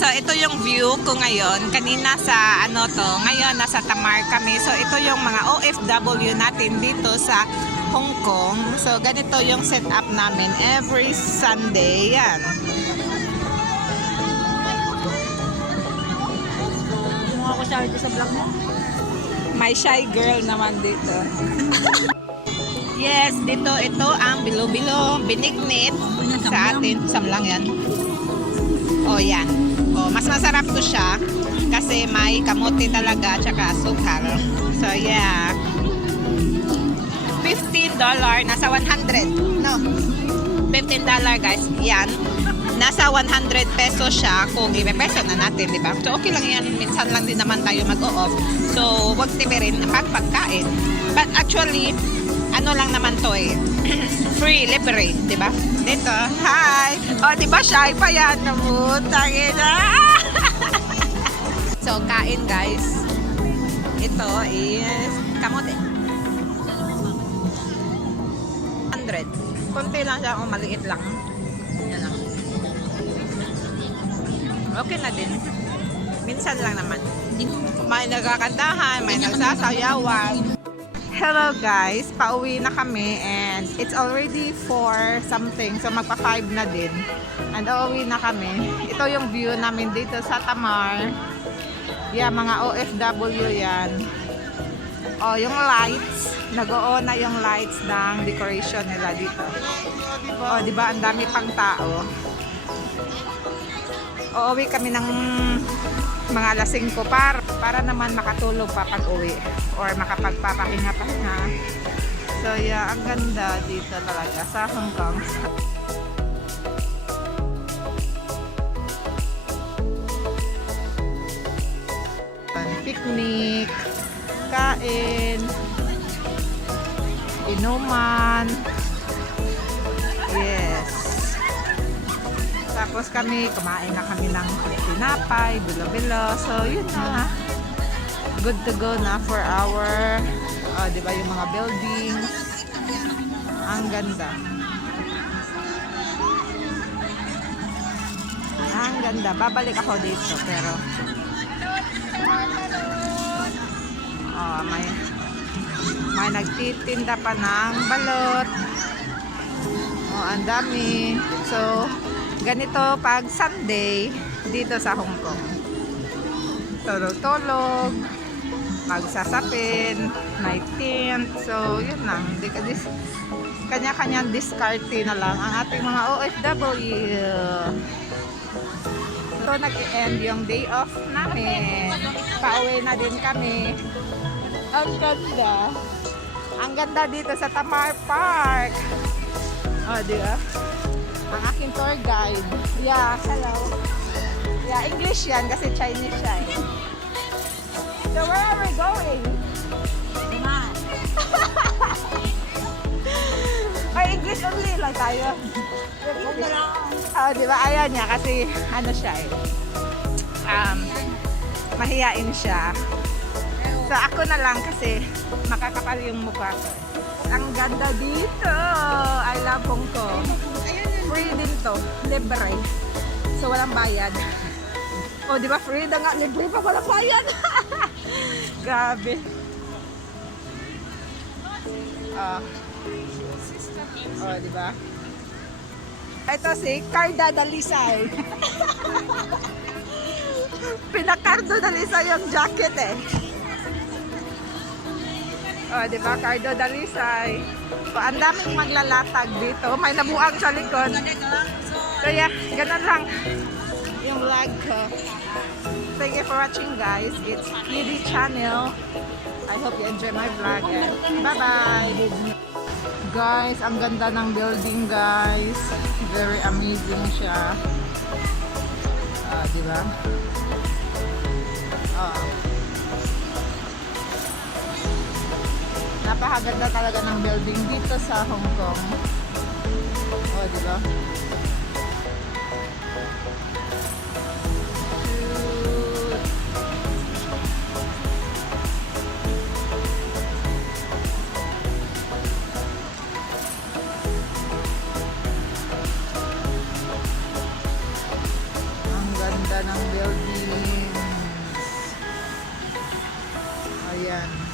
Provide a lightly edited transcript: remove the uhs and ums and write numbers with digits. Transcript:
So ito yung view ko ngayon. Kanina sa ano to, ngayon nasa Tamar kami. So ito yung mga OFW natin dito sa Hong Kong. So ganito yung setup namin every Sunday. Yan. Mukha ko siya sa vlog mo. May shy girl naman dito. Yes, dito ito ang bilo-bilo, binignit sa atin. Samlang yan. O yan. O, mas masarap to siya kasi may kamote talaga at saka asukal. So yeah. $15, nasa 100. No. $15 guys. Yan. Nasa 100 pesos siya kung ipepeso na natin, di ba? So okay lang yan. Minsan lang din naman tayo mag-o-off. So wag tipirin ang pagkain. But actually, ano lang naman to eh. Free, libre, di ba? Dito, hi! O, di ba shy pa yan? Namutangin na! So, kain guys. Ito is kamote. 100. Konti lang siya, o maliit lang. Yan lang. Okay na din. Minsan lang naman. May nagkakantahan, may nagsasayawan. Hello guys, pauwi na kami and it's already 4 something, so magpa 5 na din and uuwi na kami. Ito yung view namin dito sa Tamar. Yeah, mga OFW yan. Oh, yung lights, nag-o-on na yung lights ng decoration nila dito. Oh, di ba ang dami pang tao. Uuwi kami ng mga alas 5 para naman makatulog pa pag uwi or makapagpapahinga-pahinga. So yeah, ang ganda dito talaga sa Hong Kong. Picnic, kain, inuman. Yes. Tapos kami, kumain na kami ng tinapay, bilo-bilo. So, yun na. Good to go na for our, di ba yung mga buildings. Ang ganda. Ang ganda. Babalik ako dito, pero may nagtitinda pa ng balot. Ang dami. So, ganito pag Sunday dito sa Hong Kong. Tulog-tulog, magsasapin, may tent. So, yun lang. Kanya-kanyang diskarte na lang ang ating mga OFW. So, nag-end yung day off namin. Pauwi na din kami. Ang ganda. Ang ganda dito sa Tamar Park. O, di ba? Ang aking tour guide. Yeah, hello. Yeah, English yan kasi Chinese siya eh. So where are we going? Duman. Ay, English only lang tayo. Oh, di ba? Ayaw niya kasi ano siya eh. Mahiyain siya. So ako na lang kasi makakapal yung mukha ko. Ang ganda dito. I love Hong Kong. Free din to. Libre. So, walang bayad. O, di ba? Free na nga. Libre pa. Walang bayad. Grabe. Di ba? Ito si Carda Dalisay. Pinakardo Dalisay yung jacket eh. Di ba? Cardo Dalisay. So, ang daming maglalatag dito. May nabuang sa likod. So, yeah. Ganun lang yung vlog ko. Thank you for watching, guys. It's PD Channel. I hope you enjoy my vlog. Bye-bye! Guys, ang ganda ng building, guys. Very amazing siya. Di ba? Napakaganda talaga ng building dito sa Hong Kong. Di ba? Ang ganda. ganda ng buildings. Ayan.